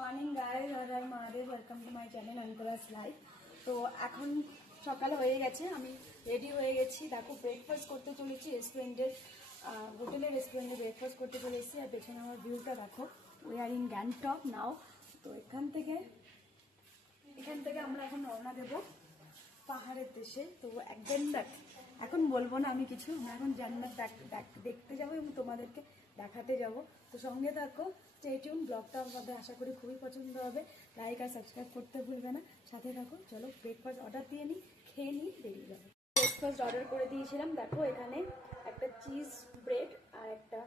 Morning guys, আর Mahadev, welcome to my channel অন্তরাস life. তো এখন সকাল হয়ে গেছে, আমি রেডি হয়ে গেছি। দেখো ব্রেকফাস্ট করতে চলেছি রেস্টুরেন্টের, রেস্টুরেন্টে ব্রেকফাস্ট করতে চলে এসেছি। আর পেছনে আমার ভিউটা দেখো, উই আর ইন গ্যাংটক নাও। তো এখান থেকে আমরা এখন রওনা দেবো পাহাড়ের দেশে। তো একদম এখন বলবো না আমি কিছু, আমরা এখন জান্নাত দেখতে যাবো এবং তোমাদেরকে দেখাতে যাব। তো সঙ্গে থাকো, স্টে টিউন। ব্লগটা আমাদের আশা করি খুবই পছন্দ হবে। লাইক আর সাবস্ক্রাইব করতে ভুলবে না, সাথে থাকো। চলো ব্রেকফাস্ট অর্ডার দিয়ে নিই, খেয়ে নিই, বেরিয়ে যাবো। ব্রেকফাস্ট অর্ডার করে দিয়েছিলাম। দেখো এখানে একটা চিজ ব্রেড আর একটা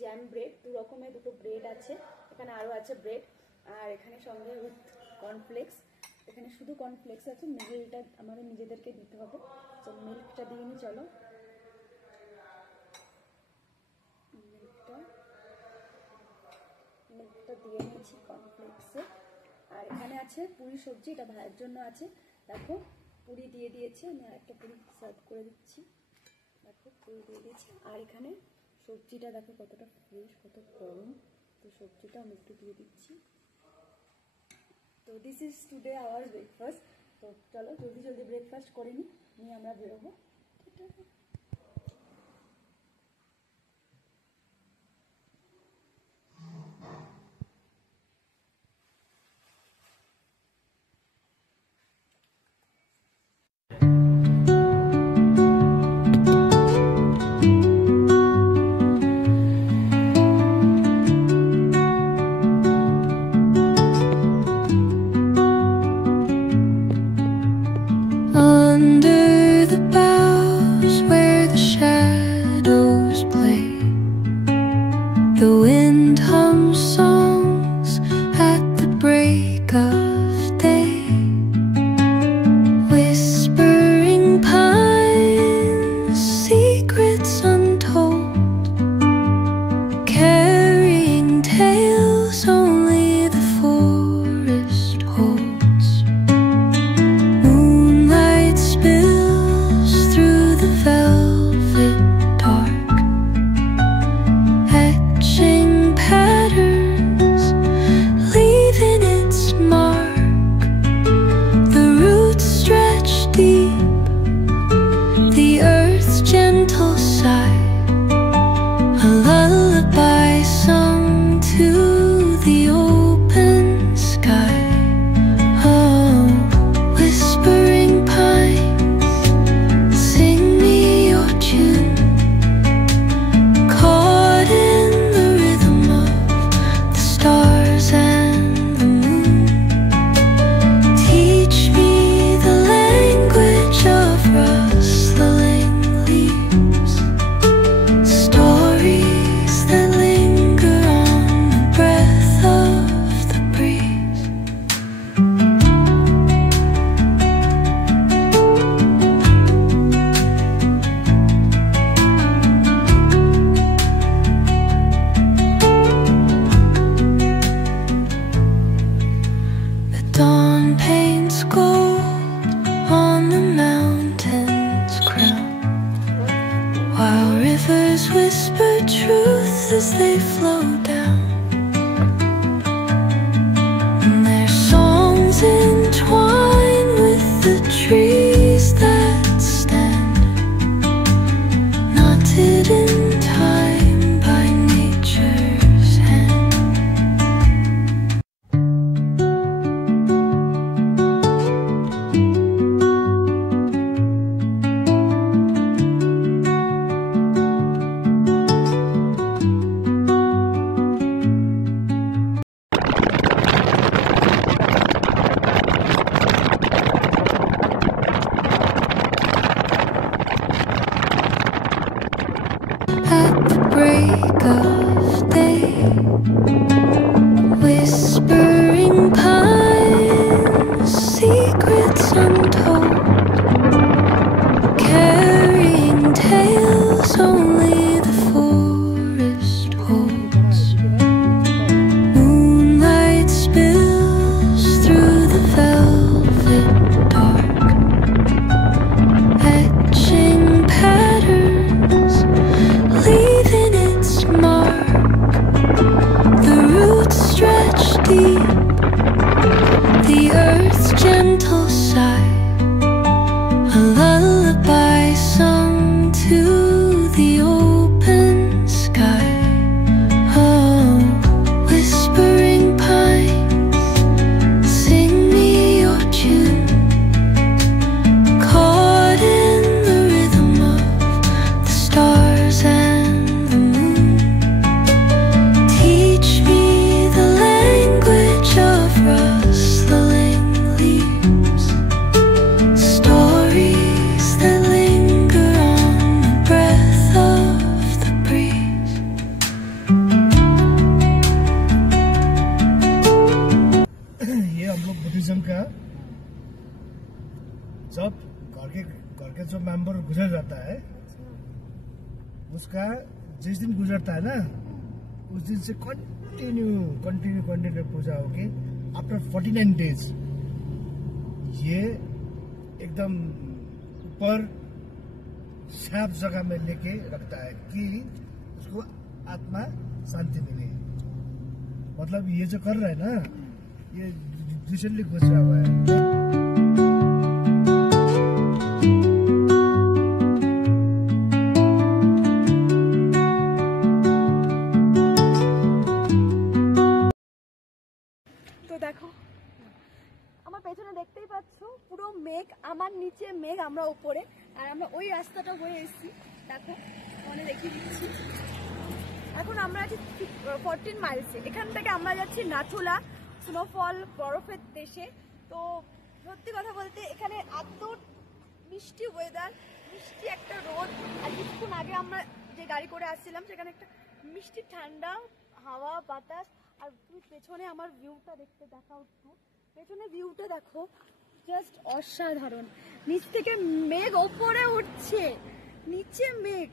জ্যাম ব্রেড, দু রকমের দুটো ব্রেড আছে। এখানে আরও আছে ব্রেড, আর এখানে সঙ্গে উইথ কর্নফ্লেক্স। এখানে শুধু কর্নফ্লেক্স আছে, মিল্কটা আমাদের নিজেদেরকে দিতে হবে। তো মিল্কটা দিয়ে নিই, চলো। মিল্কটা দিয়ে নিয়েছি কর্নফ্লেক্সে। আর এখানে আছে পুরি সবজি, এটা ভাইয়ের জন্য আছে। দেখো পুরি দিয়ে দিয়েছি, আমি আর একটা পুরি সার্ভ করে দিচ্ছি। দেখো পুরি দিয়ে দিয়েছি। আর এখানে সবজিটা দেখো কতটা ফ্রেশ, কত গরম। তো সবজিটা আমি একটু দিয়ে দিচ্ছি। তো this is today our breakfast. তো চলো জলদি ব্রেকফাস্ট করে নিয়ে আমরা বেরোবো। The wind hums songs at the break of day, whispering pines, secrets untold, carrying tales only the forest holds. Moonlight spills through the velvet dark, patterns, leaving its mark. The roots stretch deep, the earth's gentle sigh, a lullaby sung to the open sky. Oh, whispering pines, sing me your tune, caught in the rhythm of the stars and the moon. Teach me the language of rustling leaves, stories that linger on the breath of the breeze. The dawn paints gold on the mountain's crown, while rivers whisper truth as they flow down. And their songs entwine with the trees that stand, knotted in time by nature's hand. At the break of day, whispering pines, secrets untold, carrying tales only the forest holds. Moonlight spills through the velvet dark, etching patterns, leaving its mark. The roots stretch deep, का जब घर के जो member गुजर जाता है उसका जिस दिन गुजरता है ना उस दिन से कंटिन्यू पूजा होगी आफ्टर 49 डेज ये एकदम ऊपर साफ जगह में लेके रखता है कि उसको आत्मा शांति मिले। मतलब ये जो कर रहा है ना ये रिसेंटली गुजरा हुआ है। তো দেখো আমার পেছনে দেখতেই পাচ্ছ পুরো মেঘ, আমার নিচে মেঘ, আমরা উপরে, আর আমরা ওই রাস্তাটা হয়ে এসেছি। দেখো মনে দেখিয়ে দিচ্ছি, এখন আমরা আছি 14 মাইলসে। এখান থেকে আমরা যাচ্ছি নাথুলা, স্নোফল, বরফের দেশে। তো সত্যি কথা বলতে এখানে এত মিষ্টি ওয়েদার, মিষ্টি একটা রোদ, আর কিছুক্ষণ আগে আমরা যে গাড়ি করে আসছিলাম সেখানে একটা মিষ্টি ঠান্ডা হাওয়া বাতাস। আর তুমি পেছনে আমার ভিউটা দেখাও একটু, পেছনে ভিউটা দেখো, জাস্ট অসাধারণ। নিচ থেকে মেঘ ওপরে উঠছে, নিচে মেঘ।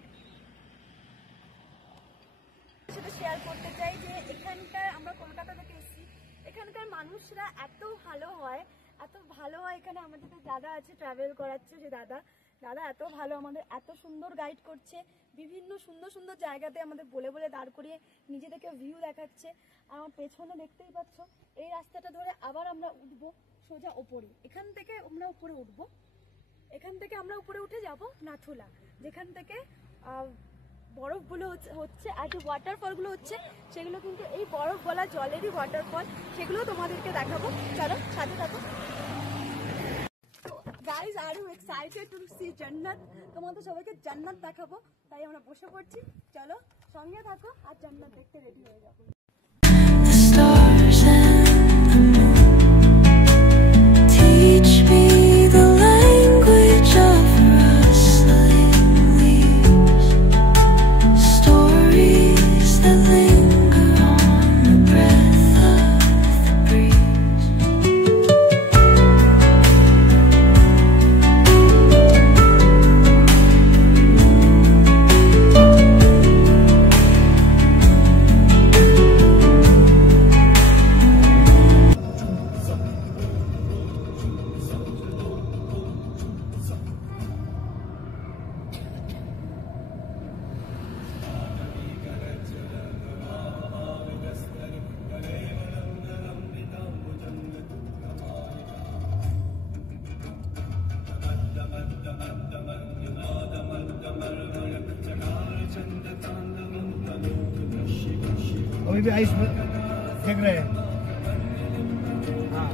সেটা শেয়ার করতে চাই যে এখানটায় আমরা কলকাতা থেকে এসেছি, এখানকার মানুষরা এত ভালো হয়, এত ভালো হয়। এখানে আমাদের দাদা আছে ট্রাভেল করাচ্ছে, যে দাদা এত ভালো, আমাদের এত সুন্দর গাইড করছে, বিভিন্ন সুন্দর সুন্দর জায়গাতে আমাদের বলে বলে দাঁড় করিয়ে নিজেদেরকে ভিউ দেখাচ্ছে। আর আমার পেছনে দেখতেই পাচ্ছ এই রাস্তাটা ধরে আবার আমরা উঠবো সোজা ওপরে। এখান থেকে আমরা উপরে উঠবো, এখান থেকে আমরা উপরে উঠে যাব নাথুলা, যেখান থেকে বরফগুলো হচ্ছে, আর যে ওয়াটারফলগুলো হচ্ছে সেগুলো কিন্তু এই বরফ গলা জলেরই ওয়াটারফল, সেগুলো তোমাদেরকে দেখাবো। চলো সাথে থাকো। Guys, are you excited to see Jannat? তোমাদের সবাইকে জান্নাত দেখাবো, তাই আমরা বসে পড়ছি। চলো সঙ্গে থাকো আর জান্নাত দেখতে রেডি হয়ে যাবো। The stars and the moon teach me the language of rustling leaves, stories that linger on the breath of the breeze. अभी भी आइस देख रहे हैं। हाँ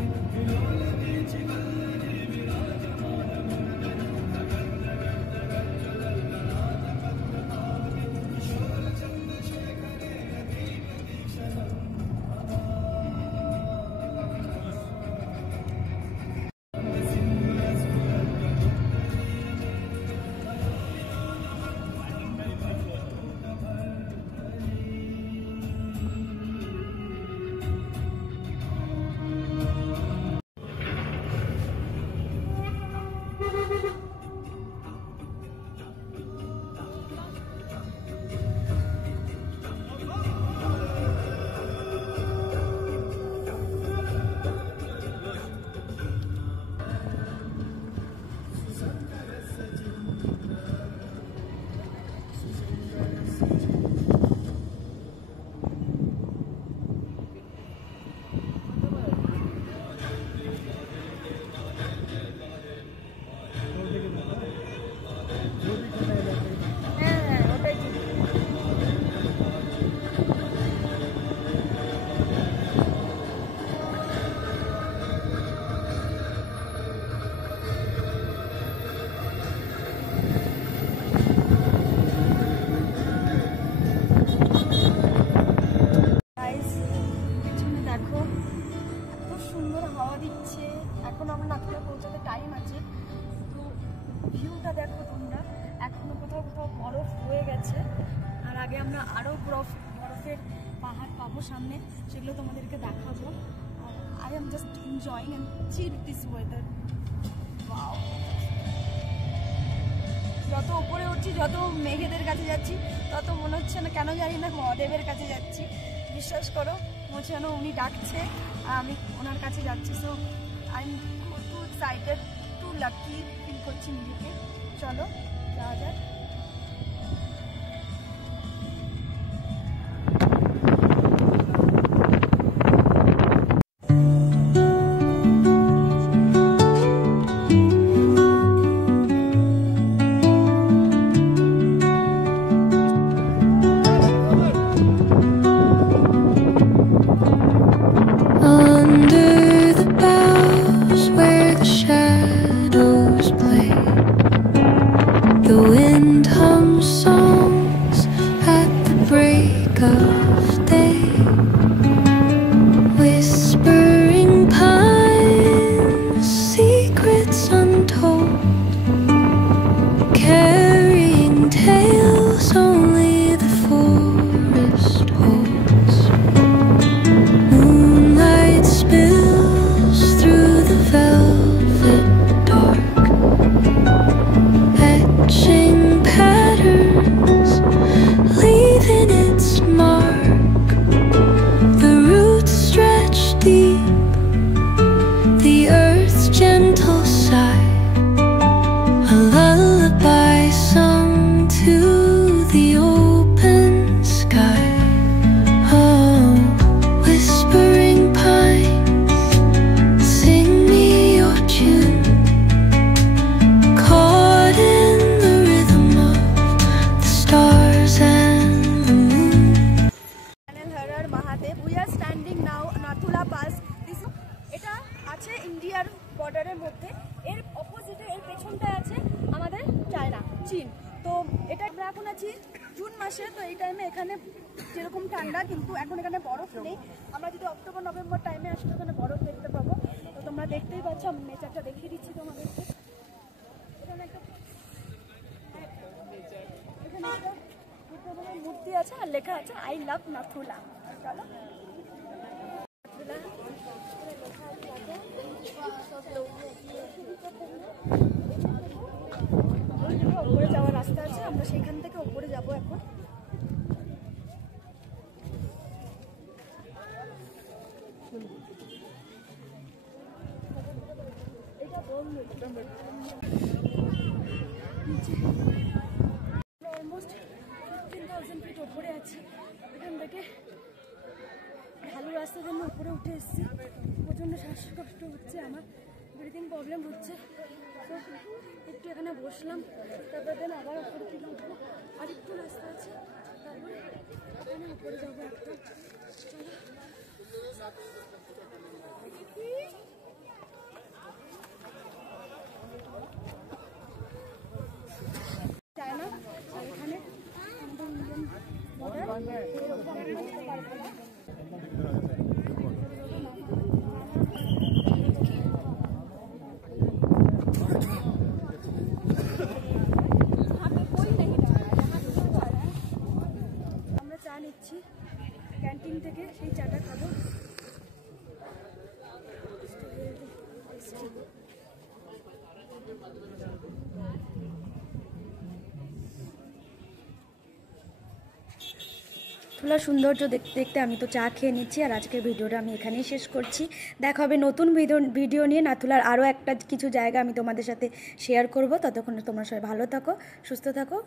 আগে আমরা আরো বরফের পাহাড় পাবো সামনে, সেগুলো তোমাদেরকে দেখাবো। আর am just enjoying and chill this weather. Wow. যত উপরে উঠছি, যত মেঘেদের কাছে যাচ্ছি, তত মনে হচ্ছে না কেন জানি না মহাদেবের কাছে যাচ্ছি। বিশ্বাস করো, মনে যেন উনি ডাকছে আর আমি ওনার কাছে যাচ্ছি। So I am too excited, too lucky feel করছি নিজেকে। চলো যাওয়া যাক। Under the boughs where the shadows play, the wind hums songs at the break of day. Whispering pines, secrets untold, carrying tales only the forest holds. Moonlight spills through the velvet dark, etching patterns, leaving its mark. The roots stretch deep, the earth's gentle sigh, a lullaby sung to the open sky. Oh, whispering pines, sing me your tune, caught in the rhythm of the stars and the moon. Harar Mahadev. We are standing now Nathula Pass. This এটা আছে ইন্ডিয়ার বর্ডারের মধ্যে, এর অপোজিটে এর পেছনটা আছে আমাদের চায়না, চীন। তো এটা আমরা এখন আছি জুন মাসে, তো এই টাইমে এখানে যেরকম ঠান্ডা, কিন্তু এখন এখানে বরফ নেই। আমরা যদি অক্টোবর নভেম্বর টাইমে আসলে এখানে বরফ দেখতে পাবো। তো তোমরা দেখতেই পাচ্ছ, আমি নেচারটা দেখিয়ে দিচ্ছি তোমাদেরকে। এখানে একটা বুদ্ধদেবের মূর্তি আছে আর লেখা আছে আই লাভ নাথুলা। চলো উপরে যাওয়ার রাস্তা আছে, আমরা সেখান থেকে উপরে যাব এখন। অলমোস্ট 15,000 ফিট উপরে আছি। এখান থেকে ভালো রাস্তার জন্য উপরে উঠে এসেছি। প্রচণ্ড শ্বাসকষ্ট হচ্ছে, আমার ব্রিদিং প্রবলেম হচ্ছে। তো একটু এখানে বসলাম, তারপর দেন আবার উপরে থেকে উঠবো। আর একটু রাস্তা আছে, তারপরে এখানে উপরে যাবো একটা। চলো চায়না, আর এখানে আমাদের ইন্ডিয়ান বর্ডার। আমরা চা নিচ্ছি ক্যান্টিন থেকে, সেই চাটা খাবো। নাথুলার সৌন্দর্য দেখতে দেখতে আমি তো চা খেয়ে নিচ্ছি, আর আজকের ভিডিওটা আমি এখানেই শেষ করছি। দেখা হবে নতুন ভিডিও নিয়ে। নাথুলার আরও একটা কিছু জায়গা আমি তোমাদের সাথে শেয়ার করব। ততক্ষণ তোমরা সবাই ভালো থাকো, সুস্থ থাকো।